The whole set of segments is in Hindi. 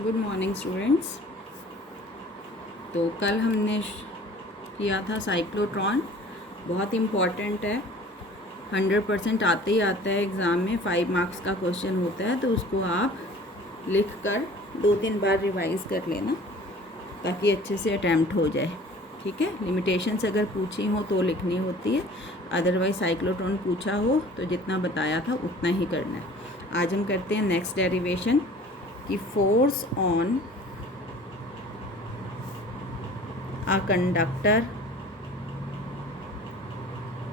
Good morning students. तो कल हमने किया था साइक्लोट्रॉन। बहुत इम्पॉर्टेंट है, 100% आते ही आता है एग्ज़ाम में। 5 मार्क्स का क्वेश्चन होता है, तो उसको आप लिख कर 2-3 बार रिवाइज़ कर लेना ताकि अच्छे से अटैम्प्ट हो जाए। ठीक है, लिमिटेशंस अगर पूछी हो तो लिखनी होती है, अदरवाइज साइक्लोट्रॉन पूछा हो तो जितना बताया था उतना ही करना है। आज हम करते हैं नेक्स्ट डेरिवेशन कि force on a conductor,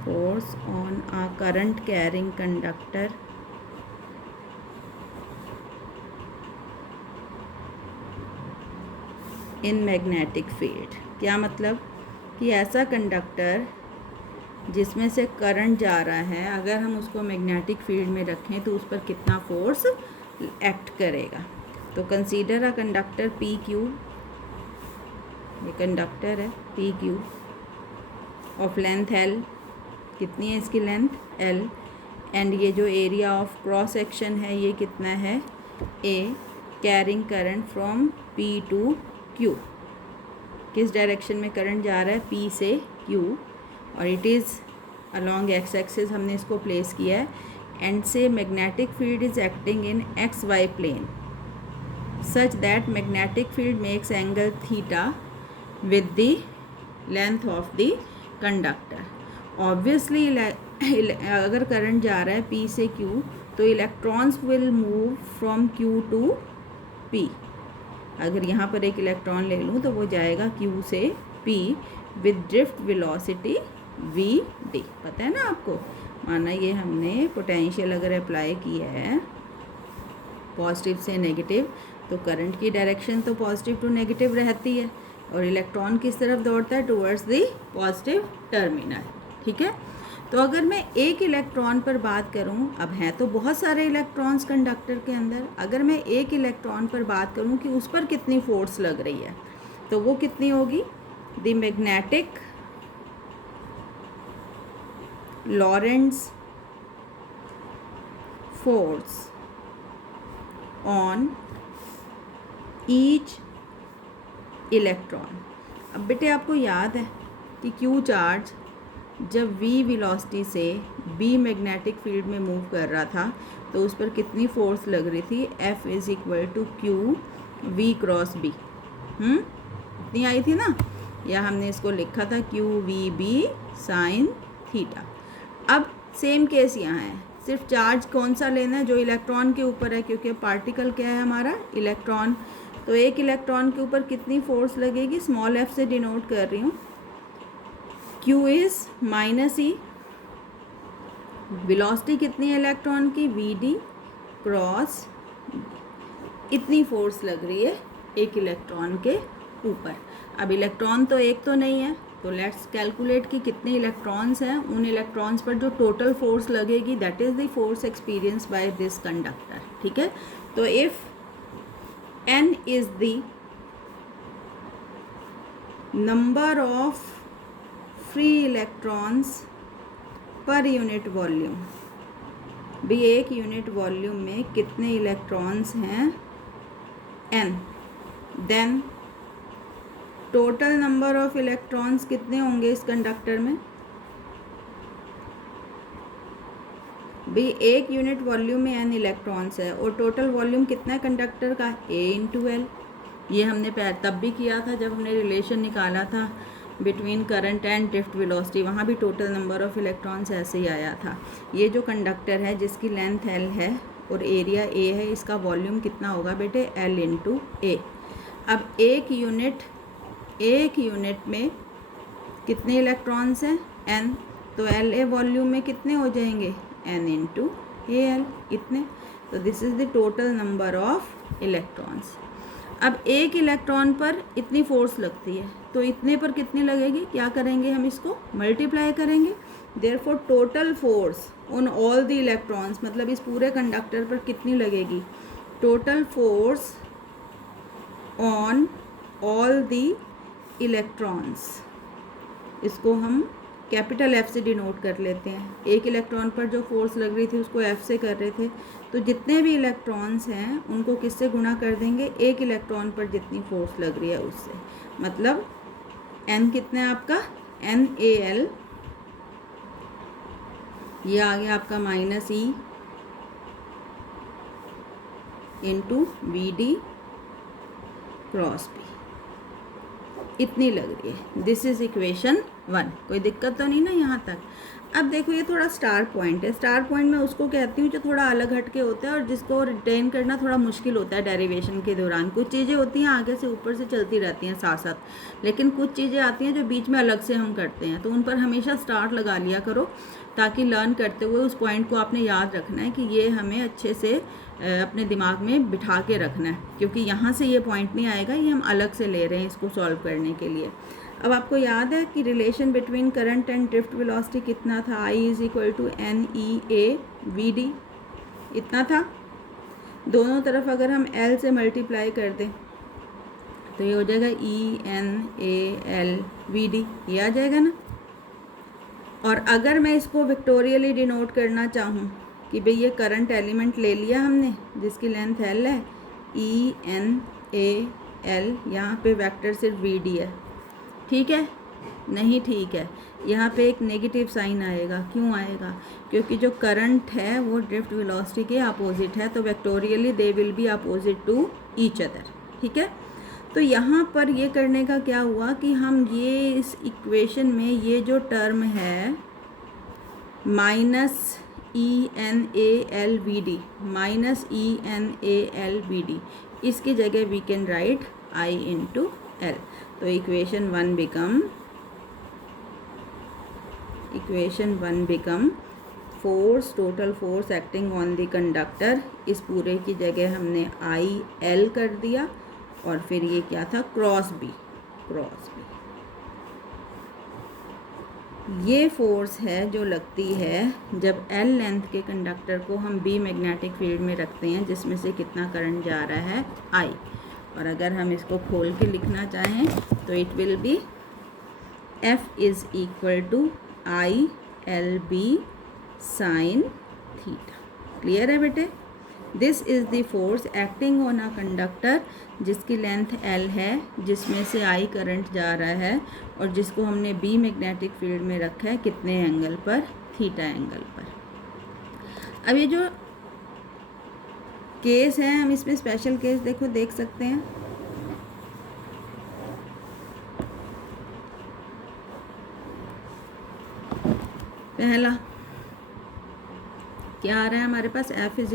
force on a current carrying conductor in magnetic field। क्या मतलब कि ऐसा कंडक्टर जिसमें से करंट जा रहा है, अगर हम उसको मैग्नेटिक फील्ड में रखें तो उस पर कितना फोर्स एक्ट करेगा। तो consider a conductor P Q, ये कंडक्टर है P Q of length L, कितनी है इसकी लेंथ एल, एंड ये जो एरिया ऑफ क्रॉस सेक्शन है ये कितना है a, carrying current from P to Q. किस डायरेक्शन में करंट जा रहा है, पी से क्यू, और it is along x axis हमने इसको प्लेस किया है। And say magnetic field is acting in x y plane such that magnetic field makes angle theta with the length of the conductor। Obviously अगर करंट जा रहा है P से Q तो electrons will move from Q to P। अगर यहाँ पर एक इलेक्ट्रॉन ले लूँ तो वो जाएगा Q से P with drift velocity VD। पता है ना आपको, माना ये हमने पोटेंशियल अगर अप्लाई किया है पॉजिटिव से नेगेटिव, तो करंट की डायरेक्शन तो पॉजिटिव टू नेगेटिव रहती है और इलेक्ट्रॉन किस तरफ दौड़ता है, टुवर्ड्स द पॉजिटिव टर्मिनल। ठीक है, तो अगर मैं एक इलेक्ट्रॉन पर बात करूं, अब हैं तो बहुत सारे इलेक्ट्रॉन्स कंडक्टर के अंदर, अगर मैं एक इलेक्ट्रॉन पर बात करूं कि उस पर कितनी फोर्स लग रही है तो वो कितनी होगी, the magnetic Lorentz force on each electron. अब बेटे आपको याद है कि क्यू चार्ज जब v वेलोसिटी से b मैग्नेटिक फील्ड में मूव कर रहा था तो उस पर कितनी फोर्स लग रही थी, F is equal to Q V cross B. इतनी आई थी ना, या हमने इसको लिखा था Q V B sine theta. अब सेम केस यहाँ है, सिर्फ चार्ज कौन सा लेना है, जो इलेक्ट्रॉन के ऊपर है, क्योंकि पार्टिकल क्या है हमारा, इलेक्ट्रॉन। तो एक इलेक्ट्रॉन के ऊपर कितनी फोर्स लगेगी, स्मॉल f से डिनोट कर रही हूँ, q is minus E, velocity कितनी है इलेक्ट्रॉन की, vd क्रॉस, इतनी फोर्स लग रही है एक इलेक्ट्रॉन के ऊपर। अब इलेक्ट्रॉन तो एक तो नहीं है, तो लेट्स कैलकुलेट कि कितने इलेक्ट्रॉन्स हैं, उन इलेक्ट्रॉन्स पर जो टोटल फोर्स लगेगी that is the force experience by this conductor. ठीक है, तो if n is the number of free electrons per unit volume, भी एक यूनिट वॉल्यूम में कितने इलेक्ट्रॉन्स हैं n, then total number of electrons कितने होंगे इस कंडक्टर में, भी एक यूनिट वॉल्यूम में n इलेक्ट्रॉन्स है और टोटल वॉल्यूम कितना है कंडक्टर का, a इंटू एल। ये हमने तब भी किया था जब हमने रिलेशन निकाला था between current and drift velocity, वहाँ भी टोटल नंबर ऑफ इलेक्ट्रॉन्स ऐसे ही आया था। ये जो कंडक्टर है जिसकी लेंथ l है और एरिया a है, इसका वॉल्यूम कितना होगा बेटे, l इंटू ए। अब एक यूनिट में कितने इलेक्ट्रॉन्स हैं, n, तो एल ए वॉल्यूम में कितने हो जाएंगे, n इंटू ए एल, इतने। तो this is the total number of electrons. अब एक इलेक्ट्रॉन पर इतनी फोर्स लगती है तो इतने पर कितनी लगेगी, क्या करेंगे हम इसको मल्टीप्लाई करेंगे। Therefore total force on all the electrons, मतलब इस पूरे कंडक्टर पर कितनी लगेगी, total force on all the electrons, इसको हम कैपिटल एफ से डिनोट कर लेते हैं। एक इलेक्ट्रॉन पर जो फोर्स लग रही थी उसको एफ से कर रहे थे, तो जितने भी इलेक्ट्रॉन्स हैं उनको किससे गुणा कर देंगे, एक इलेक्ट्रॉन पर जितनी फोर्स लग रही है उससे। मतलब एन कितना है आपका, NaL, ये आ गया आपका -E into VD cross B, इतनी लग रही है। This is equation 1। कोई दिक्कत तो नहीं ना यहाँ तक। अब देखो ये थोड़ा स्टार पॉइंट है। स्टार पॉइंट मैं उसको कहती हूँ जो थोड़ा अलग हट के होता है और जिसको रिटेन करना थोड़ा मुश्किल होता है डेरिवेशन के दौरान। कुछ चीज़ें होती हैं आगे से ऊपर से चलती रहती हैं साथ साथ, लेकिन कुछ चीज़ें आती हैं जो बीच में अलग से हम करते हैं, तो उन पर हमेशा स्टार लगा लिया करो, ताकि लर्न करते हुए उस पॉइंट को आपने याद रखना है कि ये हमें अच्छे से अपने दिमाग में बिठा के रखना है, क्योंकि यहाँ से ये पॉइंट नहीं आएगा, ये हम अलग से ले रहे हैं इसको सॉल्व करने के लिए। अब आपको याद है कि relation between current and drift velocity कितना था, I = NEAVD, इतना था। दोनों तरफ अगर हम L से मल्टीप्लाई कर दें तो ये हो जाएगा ENALVD, ये आ जाएगा ना। और अगर मैं इसको विक्टोरियली डिनोट करना चाहूँ कि भाई ये करंट एलिमेंट ले लिया हमने जिसकी लेंथ L है, ENAL, यहाँ पे वेक्टर सिर्फ VD है, ठीक है? नहीं ठीक है, यहाँ पे एक नेगेटिव साइन आएगा। क्यों आएगा? क्योंकि जो करंट है वो ड्रिफ्ट वेलोसिटी के अपोजिट है, तो vectorially they will be opposite to each other, ठीक है? तो यहाँ पर ये करने का क्या हुआ कि हम ये इस इक्वेशन में ये जो टर्म है -ENALVD, इसकी जगह we can write I × L। तो equation 1 become force, total force acting on the conductor, इस पूरे की जगह हमने IL कर दिया, और फिर ये क्या था, क्रॉस B। ये फोर्स है जो लगती है जब L लेंथ के कंडक्टर को हम B मैग्नेटिक फील्ड में रखते हैं, जिसमें से कितना करंट जा रहा है, I। और अगर हम इसको खोल के लिखना चाहें तो it will be F = ILB sin theta. Clear है बेटे? This is the force acting on a conductor जिसकी लेंथ L है, जिसमें से I करंट जा रहा है, और जिसको हमने B मैग्नेटिक फील्ड में रखा है कितने एंगल पर, थीटा एंगल पर। अब ये जो केस है, हम इसमें स्पेशल केस देखो देख सकते हैं। पहला क्या आ रहा है हमारे पास, F =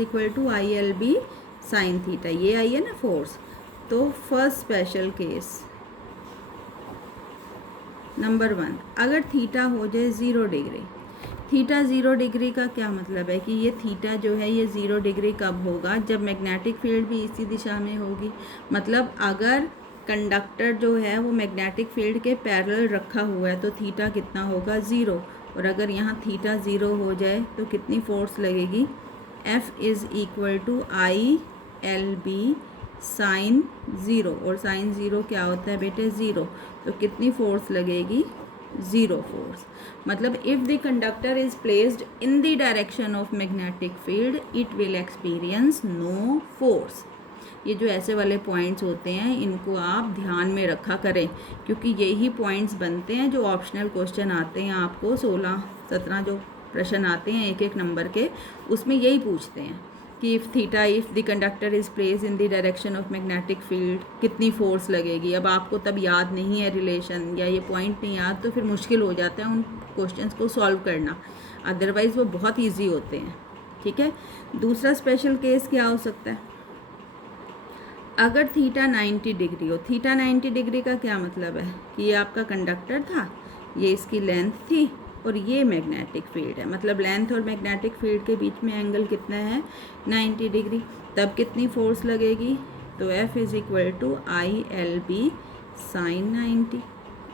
ILB sin थीटा, ये आई है ना फोर्स। तो फर्स्ट स्पेशल केस नंबर 1, अगर थीटा हो जाए 0 डिग्री। थीटा 0 डिग्री का क्या मतलब है कि ये थीटा जो है ये 0 डिग्री कब होगा, जब मैग्नेटिक फील्ड भी इसी दिशा में होगी। मतलब अगर कंडक्टर जो है वो मैग्नेटिक फील्ड के पैरेलल रखा हुआ है तो थीटा कितना होगा, 0। और अगर यहाँ थीटा 0 हो जाए तो कितनी फोर्स लगेगी, F = ILB sin 0, और sin 0 क्या होता है बेटे, 0। तो कितनी फोर्स लगेगी, 0 फोर्स। मतलब if the conductor is placed in the direction of magnetic field it will experience no force. ये जो ऐसे वाले पॉइंट्स होते हैं इनको आप ध्यान में रखा करें, क्योंकि यही पॉइंट्स बनते हैं जो ऑप्शनल क्वेश्चन आते हैं आपको 16-17 जो प्रश्न आते हैं एक एक नंबर के, उसमें यही पूछते हैं कि if the conductor is place in the direction of magnetic field कितनी फोर्स लगेगी। अब आपको तब याद नहीं है रिलेशन या ये पॉइंट नहीं याद, तो फिर मुश्किल हो जाता है उन क्वेश्चंस को सॉल्व करना, अदरवाइज़ वो बहुत ईजी होते हैं, ठीक है। दूसरा स्पेशल केस क्या हो सकता है, अगर थीटा 90 डिग्री हो। थीटा 90 डिग्री का क्या मतलब है कि ये आपका कंडक्टर था, ये इसकी लेंथ थी, और ये मैग्नेटिक फील्ड है। मतलब लेंथ और मैग्नेटिक फील्ड के बीच में एंगल कितना है, 90 डिग्री। तब कितनी फोर्स लगेगी, तो F = ILB sin 90,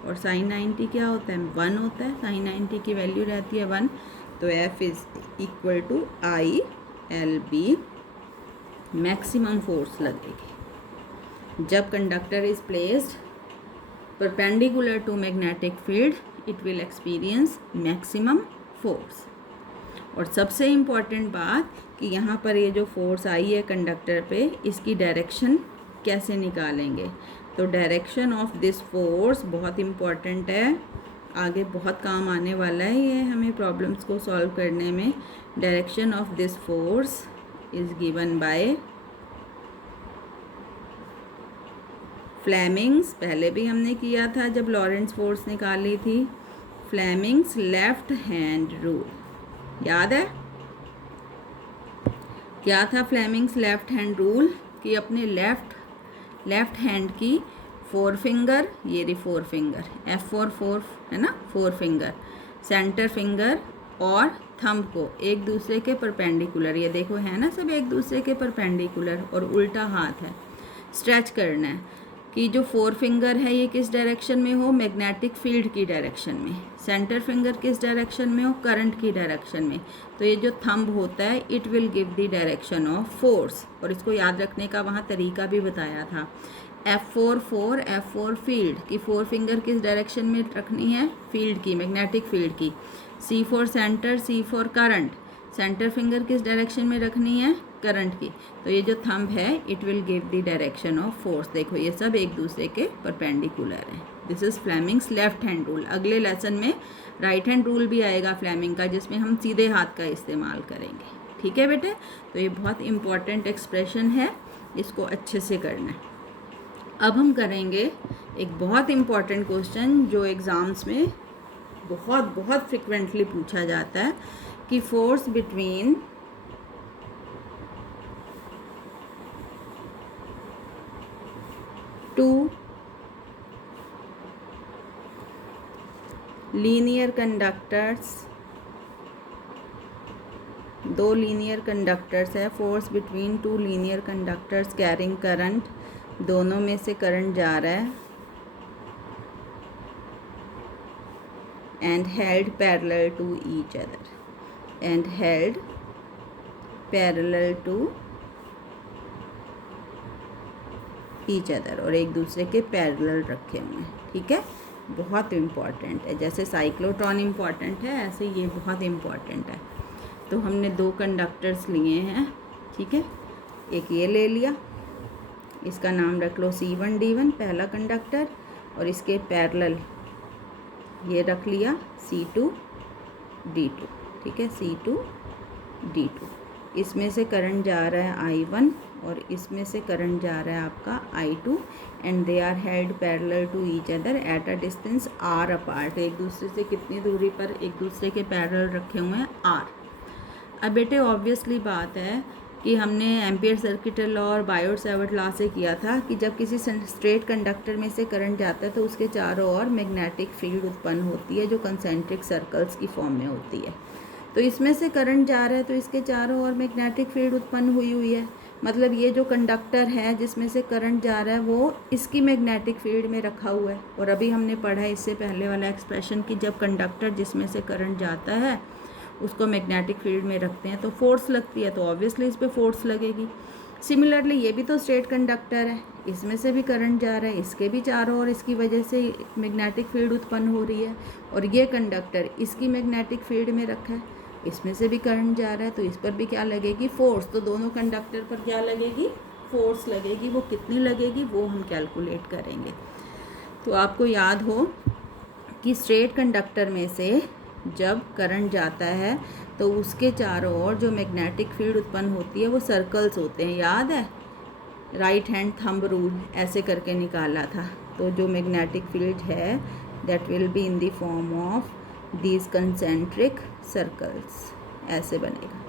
और sin 90 क्या होता है, 1 होता है। sin 90 की वैल्यू रहती है 1, तो F = ILB मैक्सिमम फोर्स लगेगी जब conductor is placed perpendicular to magnetic field it will experience maximum force. और सबसे इम्पॉर्टेंट बात कि यहाँ पर ये जो फोर्स आई है कंडक्टर पे, इसकी डायरेक्शन कैसे निकालेंगे। तो डायरेक्शन ऑफ दिस फोर्स बहुत इम्पॉर्टेंट है, आगे बहुत काम आने वाला है ये हमें प्रॉब्लम्स को सॉल्व करने में। Direction of this force is given by Fleming's, पहले भी हमने किया था जब लॉरेंट्ज फोर्स निकाली थी, फ्लेमिंग्स लेफ्ट हैंड रूल, याद है क्या था फ्लेमिंग्स लेफ्ट हैंड रूल? कि अपने लेफ्ट हैंड की फोर फिंगर, ये रही फोर फिंगर, F4 है ना, फोर फिंगर, सेंटर फिंगर और थंब को एक दूसरे के परपेंडिकुलर, ये देखो है ना सब एक दूसरे के परपेंडिकुलर, और उल्टा हाथ है, स्ट्रेच करना है कि जो फोर फिंगर है ये किस डायरेक्शन में हो, मैग्नेटिक फील्ड की डायरेक्शन में, सेंटर फिंगर किस डायरेक्शन में हो, करंट की डायरेक्शन में। तो ये जो थंब होता है it will give the direction of force, और इसको याद रखने का वहाँ तरीका भी बताया था। F4 फील्ड की फोर फिंगर किस डायरेक्शन में रखनी है, फील्ड की, मैग्नेटिक फील्ड की। C4 centre, C4 current, centre finger किस डायरेक्शन में रखनी है, करंट की। तो ये जो थंब है it will give the direction of force, देखो ये सब एक दूसरे के परपेंडिकुलर है। This is Fleming's left hand rule. अगले लेसन में राइट हैंड रूल भी आएगा फ्लेमिंग का, जिसमें हम सीधे हाथ का इस्तेमाल करेंगे। ठीक है बेटे, तो ये बहुत इंपॉर्टेंट एक्सप्रेशन है, इसको अच्छे से करना है। अब हम करेंगे एक बहुत इम्पॉर्टेंट क्वेश्चन जो एग्ज़ाम्स में बहुत फ्रिक्वेंटली पूछा जाता है कि force between two linear conductors, दो लीनियर कंडक्टर्स है, force between two linear conductors carrying current, दोनों में से करंट जा रहा है, and held parallel to each other, and held parallel to each other, और एक दूसरे के पैरेलल रखे हुए हैं। ठीक है, बहुत इम्पॉर्टेंट है, जैसे साइक्लोट्रॉन इम्पॉर्टेंट है ऐसे ये बहुत इम्पॉर्टेंट है। तो हमने दो कंडक्टर्स लिए हैं, ठीक है, एक ये ले लिया, इसका नाम रख लो C1D1 पहला कंडक्टर, और इसके पैरेलल ये रख लिया C2D2। ठीक है, C2D2, इसमें से करंट जा रहा है I1 और इसमें से करंट जा रहा है आपका I2, and they are held parallel to each other at a distance R apart. एक दूसरे से कितनी दूरी पर एक दूसरे के पैरेलल रखे हुए हैं, R। अब बेटे ऑब्वियसली बात है कि हमने एम्पियर सर्किट लॉ और बायोट सावर्ट लॉ से किया था कि जब किसी स्ट्रेट कंडक्टर में से करंट जाता है तो उसके चारों ओर मैग्नेटिक फील्ड उत्पन्न होती है जो कंसेंट्रिक सर्कल्स की फॉर्म में होती है। तो इसमें से करंट जा रहा है तो इसके चारों ओर मैग्नेटिक फील्ड उत्पन्न हुई है, मतलब ये जो कंडक्टर है जिसमें से करंट जा रहा है वो इसकी मैग्नेटिक फील्ड में रखा हुआ है। और अभी हमने पढ़ा है इससे पहले वाला एक्सप्रेशन कि जब कंडक्टर जिसमें से करंट जाता है उसको मैग्नेटिक फील्ड में रखते हैं तो फोर्स लगती है, तो ऑब्वियसली इस पर फोर्स लगेगी। सिमिलरली ये भी तो स्ट्रेट कंडक्टर है, इसमें से भी करंट जा रहा है, इसके भी चारों ओर इसकी वजह से मैग्नेटिक फील्ड उत्पन्न हो रही है, और ये कंडक्टर इसकी मैग्नेटिक फील्ड में रखा है, इसमें से भी करंट जा रहा है, तो इस पर भी क्या लगेगी, फोर्स। तो दोनों कंडक्टर पर क्या लगेगी, फोर्स लगेगी। वो कितनी लगेगी वो हम कैलकुलेट करेंगे। तो आपको याद हो कि स्ट्रेट कंडक्टर में से जब करंट जाता है तो उसके चारों ओर जो मैग्नेटिक फील्ड उत्पन्न होती है वो सर्कल्स होते हैं, याद है, राइट हैंड थंब रूल ऐसे करके निकाला था। तो जो मैग्नेटिक फील्ड है that will be in the form of these concentric circles, ऐसे बनेगा।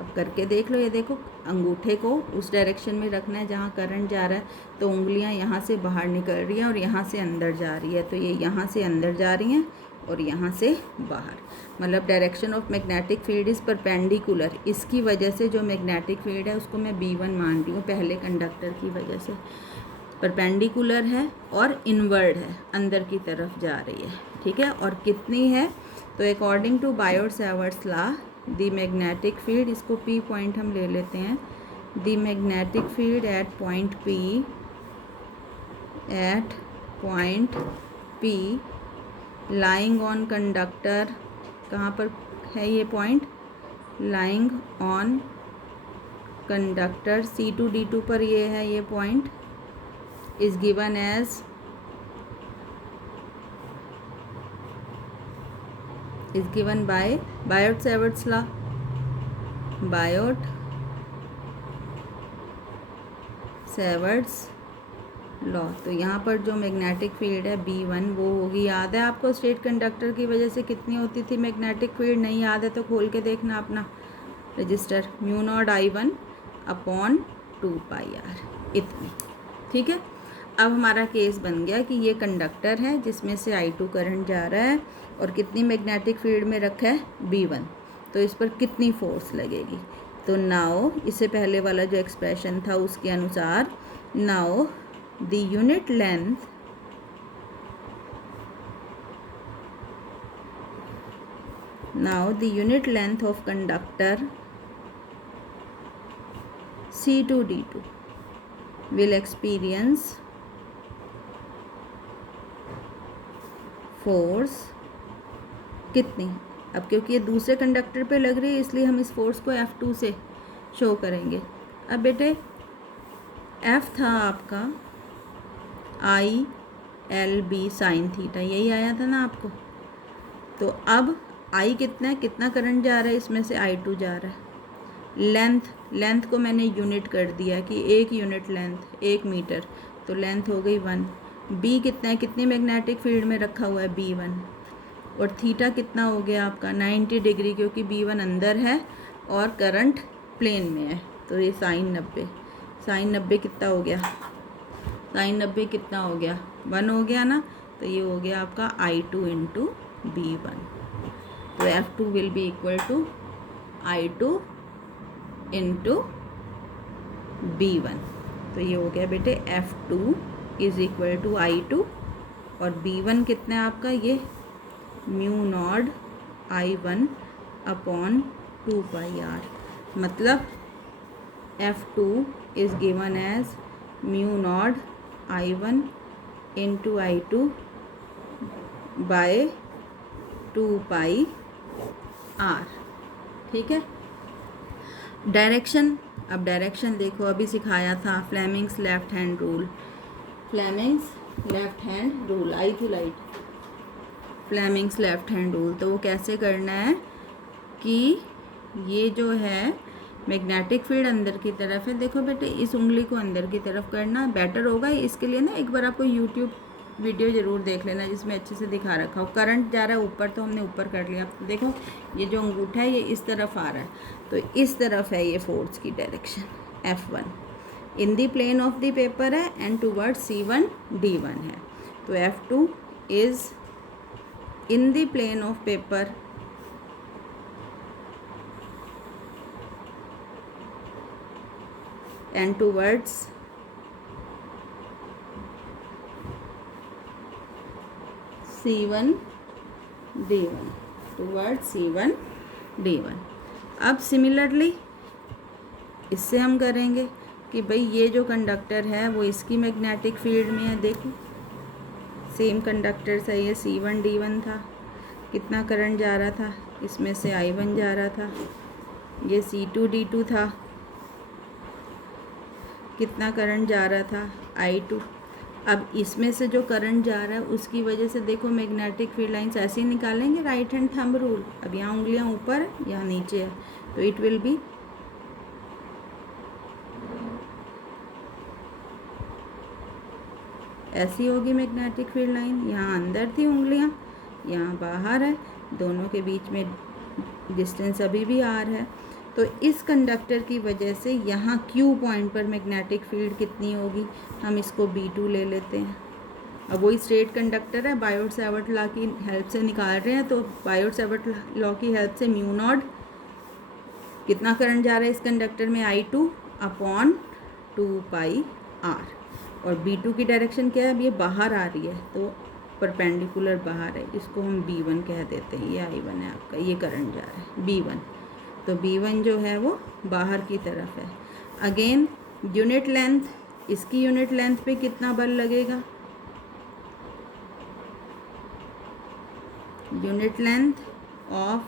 अब करके देख लो, ये देखो अंगूठे को उस डायरेक्शन में रखना है जहाँ करंट जा रहा है, तो उंगलियाँ यहाँ से बाहर निकल रही हैं और यहाँ से अंदर जा रही है, तो ये यहाँ से अंदर जा रही हैं और यहाँ से बाहर, मतलब direction of magnetic field is perpendicular. इसकी वजह से जो मैग्नेटिक फील्ड है उसको मैं B1 मान रही हूँ, पहले कंडक्टर की वजह से परपेंडिकुलर है और इनवर्ड है, अंदर की तरफ जा रही है। ठीक है, और कितनी है, तो according to Biot Savart's law the magnetic field, इसको P पॉइंट हम ले लेते हैं, the magnetic field at point P lying on conductor, कहाँ पर है ये point, lying on conductor C2D2 पर ये है ये point, is given as is given by Biot-Savart's law, Biot-Savart's law. तो यहाँ पर जो मैग्नेटिक फील्ड है B1 वो होगी, याद है आपको स्ट्रेट कंडक्टर की वजह से कितनी होती थी मैग्नेटिक फील्ड, नहीं याद है तो खोल के देखना अपना register, mu naught I1 upon 2πr, इतनी। ठीक है, अब हमारा केस बन गया कि ये कंडक्टर है जिसमें से I2 करंट जा रहा है और कितनी मैग्नेटिक फील्ड में रखा है B1, तो इस पर कितनी फोर्स लगेगी। तो नाउ इससे पहले वाला जो एक्सप्रेशन था उसके अनुसार, now the unit length of conductor C2D2 will experience force कितनी। अब क्योंकि ये दूसरे कंडक्टर पे लग रही है इसलिए हम इस फोर्स को F2 से शो करेंगे। अब बेटे F था आपका ILB साइन थीटा, यही आया था ना आपको। तो अब I कितना है, कितना करंट जा रहा है, इसमें से I2 जा रहा है। लेंथ को मैंने यूनिट कर दिया कि 1 यूनिट लेंथ 1 मीटर, तो लेंथ हो गई 1। B कितना है, कितनी मैग्नेटिक फील्ड में रखा हुआ है B1, और थीटा कितना हो गया आपका 90 डिग्री, क्योंकि B1 अंदर है और करंट प्लेन में है, तो ये साइन 90 कितना हो गया, साइन 90 कितना हो गया 1 हो गया ना, तो ये हो गया आपका I2 इंटू B1। तो F2 will be equal to I2 into B1। तो ये हो गया बेटे F2 is equal to I2 और B1 कितना है आपका, ये mu naught I1 upon 2πr, मतलब F2 is given as mu naught I1 into I2 by 2πr। ठीक है। डायरेक्शन, अब डायरेक्शन देखो, अभी सिखाया था फ्लेमिंग्स लेफ्ट हैंड रूल, आई थी light, Fleming's left hand rule. तो वो कैसे करना है कि ये जो है मैग्नेटिक फील्ड अंदर की तरफ है, देखो बेटे इस उंगली को अंदर की तरफ करना बेटर होगा। इसके लिए ना एक बार आपको यूट्यूब वीडियो ज़रूर देख लेना जिसमें अच्छे से दिखा रखा हो। करंट जा रहा है ऊपर, तो हमने ऊपर कर लिया। तो देखो ये जो अंगूठा है ये इस तरफ आ रहा है, तो इस तरफ है ये फोर्स की direction F1 in the plane of the paper है एंड टूवर्ड C1 D1 है। तो F2 is in the plane of paper and towards C1 D1, toward C1 D1। अब सिमिलरली इससे हम करेंगे कि भाई ये जो कंडक्टर है वो इसकी मैग्नेटिक फील्ड में है। देखो सेम कंडक्टर से ये C1 D1 था, कितना करंट जा रहा था, इसमें से I1 जा रहा था। ये C2 D2 था, कितना करंट जा रहा था I2। अब इसमें से जो करंट जा रहा है उसकी वजह से देखो मैग्नेटिक फील्ड लाइंस ऐसे ही निकालेंगे, राइट हैंड थंब रूल। अब यहाँ उंगलियाँ ऊपर है, यहाँ नीचे है, तो इट विल बी ऐसी होगी मैग्नेटिक फील्ड लाइन। यहाँ अंदर थी उंगलियाँ, यहाँ बाहर है, दोनों के बीच में डिस्टेंस अभी भी R है। तो इस कंडक्टर की वजह से यहाँ Q पॉइंट पर मैग्नेटिक फील्ड कितनी होगी, हम इसको B2 ले लेते हैं। अब वही स्ट्रेट कंडक्टर है, बायोट-सावर्ट लॉ की हेल्प से निकाल रहे हैं। तो बायोट-सावर्ट लॉ की हेल्प से म्यू नॉट कितना करंट जा रहा है इस कंडक्टर में I2 अपॉन 2πr, और B2 की डायरेक्शन क्या है, अब ये बाहर आ रही है तो परपेंडिकुलर बाहर है, इसको हम B1 कह देते हैं। ये I1 है आपका, ये करंट जा रहा है B1, तो B1 जो है वो बाहर की तरफ है। अगेन यूनिट लेंथ, इसकी यूनिट लेंथ पे कितना बल लगेगा, unit length of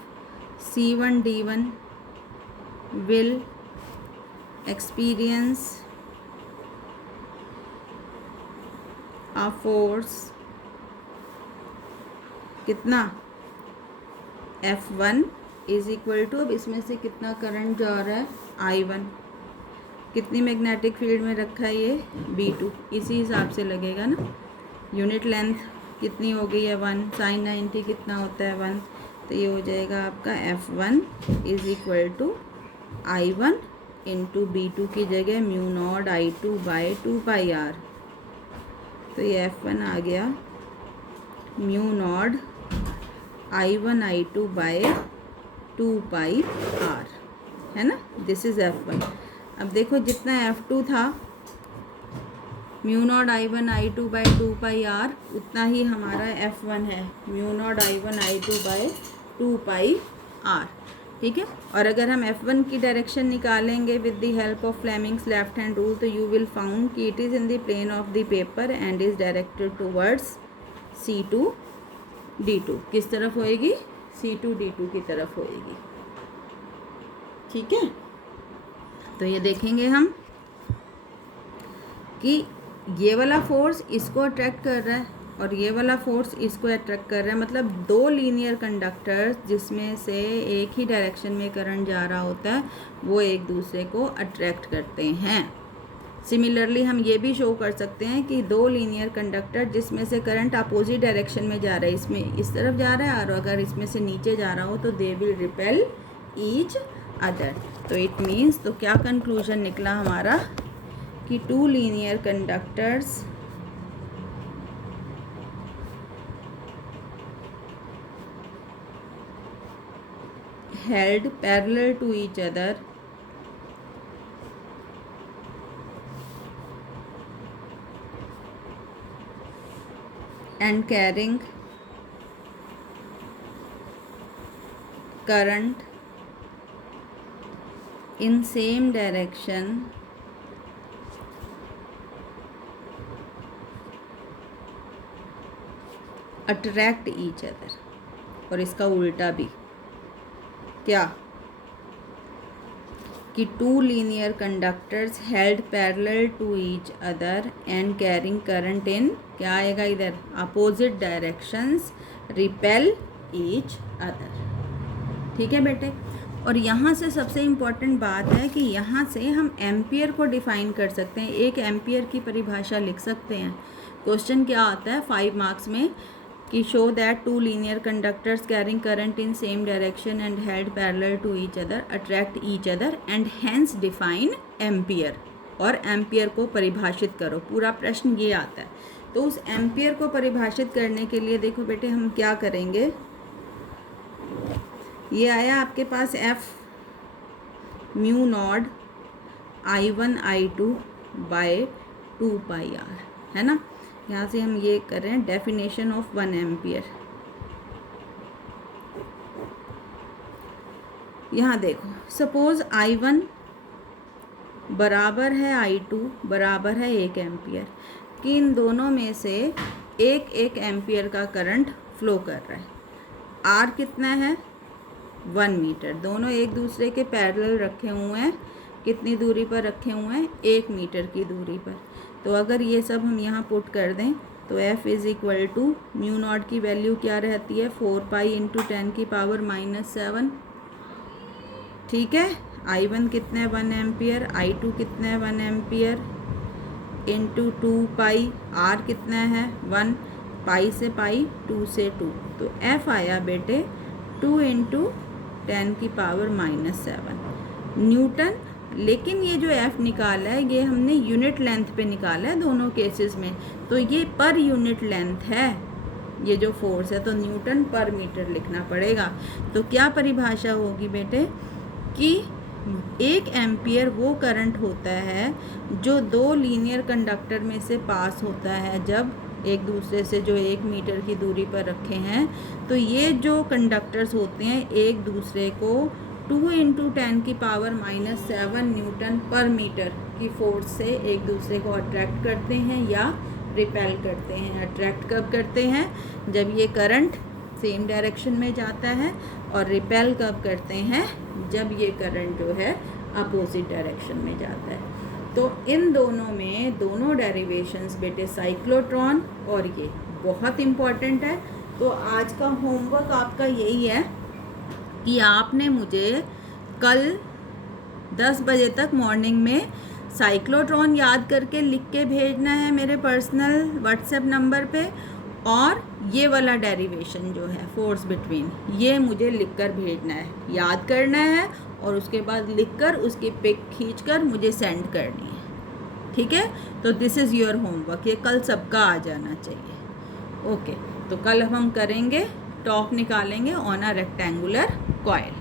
C1 D1 will experience a force कितना F1 इज इक्वल टू, अब इसमें से कितना करंट जा रहा है I1, कितनी मैग्नेटिक फील्ड में रखा है ये B2, इसी हिसाब से लगेगा ना। यूनिट लेंथ कितनी हो गई है 1, sin 90 कितना होता है 1, तो ये हो जाएगा आपका F1 is equal to I1 into B2 की जगह mu naught I2 by 2πr, तो ये F1 आ गया mu naught I1 I2 by 2πr, है ना, दिस इज़ F1। अब देखो जितना F2 था mu naught I1 I2 by 2πr, उतना ही हमारा F1 है mu naught I1 I2 by 2πr, ठीक है। और अगर हम F1 की डायरेक्शन निकालेंगे with the help of Fleming's left hand rule, तो यू विल फाउंड कि it is in the plane of the paper and is directed towards C2 D2, किस तरफ होएगी, C2 D2 की तरफ होएगी, ठीक है। तो ये देखेंगे हम कि ये वाला फोर्स इसको अट्रैक्ट कर रहा है और ये वाला फोर्स इसको अट्रैक्ट कर रहा है, मतलब दो लीनियर कंडक्टर्स जिसमें से एक ही डायरेक्शन में करंट जा रहा होता है वो एक दूसरे को अट्रैक्ट करते हैं। सिमिलरली हम ये भी शो कर सकते हैं कि दो लीनियर कंडक्टर जिसमें से करंट अपोजिट डायरेक्शन में जा रहा है, इसमें इस तरफ जा रहा है और अगर इसमें से नीचे जा रहा हो तो they will repel each other. तो इट मीन्स, तो क्या कंक्लूजन निकला हमारा कि two linear conductors held parallel to each other and carrying current in same direction attract each other। और इसका उल्टा भी क्या कि two linear conductors held parallel to each other and carrying current in, क्या आएगा इधर, opposite directions repel each other, ठीक है बेटे। और यहाँ से सबसे इम्पॉर्टेंट बात है कि यहाँ से हम एम्पियर को डिफाइन कर सकते हैं, एक एम्पियर की परिभाषा लिख सकते हैं। क्वेश्चन क्या आता है 5 मार्क्स में कि show that two linear conductors carrying current in same direction and held parallel to each other attract each other and hence define ampere, और एम्पियर को परिभाषित करो, पूरा प्रश्न ये आता है। तो उस एम्पियर को परिभाषित करने के लिए देखो बेटे हम क्या करेंगे, ये आया आपके पास F mu naught I1 I2 by 2πr, है ना। यहाँ से हम ये कर रहे हैं डेफिनेशन ऑफ 1 एम्पियर। यहाँ देखो सपोज I1 बराबर है I2 बराबर है 1 एम्पियर, कि इन दोनों में से एक एक एम्पियर का करंट फ्लो कर रहा है। R कितना है 1 मीटर, दोनों एक दूसरे के पैरेलल रखे हुए हैं, कितनी दूरी पर रखे हुए हैं 1 मीटर की दूरी पर। तो अगर ये सब हम यहाँ पुट कर दें तो F is equal to mu naught की वैल्यू क्या रहती है 4π इंटू 10 की पावर -7, ठीक है। I1 कितना है 1 एम्पियर, I2 कितना है 1 एम्पियर इंटू 2π, R कितना है 1, पाई से पाई 2 से 2, तो F आया बेटे 2 इंटू 10 की पावर -7 न्यूटन। लेकिन ये जो F निकाला है ये हमने यूनिट लेंथ पे निकाला है दोनों केसेस में, तो ये पर यूनिट लेंथ है ये जो फोर्स है, तो न्यूटन पर मीटर लिखना पड़ेगा। तो क्या परिभाषा होगी बेटे कि 1 एम्पियर वो करंट होता है जो दो लीनियर कंडक्टर में से पास होता है जब एक दूसरे से जो 1 मीटर की दूरी पर रखे हैं। तो ये जो कंडक्टर्स होते हैं एक दूसरे को 2 इंटू 10 की पावर -7 न्यूटन पर मीटर की फोर्स से एक दूसरे को अट्रैक्ट करते हैं या रिपेल करते हैं। अट्रैक्ट कब करते हैं, जब ये करंट सेम डायरेक्शन में जाता है, और रिपेल कब करते हैं, जब ये करंट जो है अपोजिट डायरेक्शन में जाता है। तो इन दोनों में दोनों डेरिवेशंस बेटे साइक्लोट्रॉन और ये बहुत इम्पॉर्टेंट है। तो आज का होमवर्क आपका यही है कि आपने मुझे कल 10 बजे तक मॉर्निंग में साइक्लोट्रॉन याद करके लिख के भेजना है मेरे पर्सनल व्हाट्सएप नंबर पे, और ये वाला डेरिवेशन जो है फोर्स बिटवीन, ये मुझे लिखकर भेजना है, याद करना है, और उसके बाद लिखकर उसकी पिक खींचकर मुझे सेंड करनी है। ठीक है, तो दिस इज़ योर होमवर्क, ये कल सबका आ जाना चाहिए। ओके, तो कल हम करेंगे, टॉप निकालेंगे ऑन अ रेक्टेंगुलर कॉइल।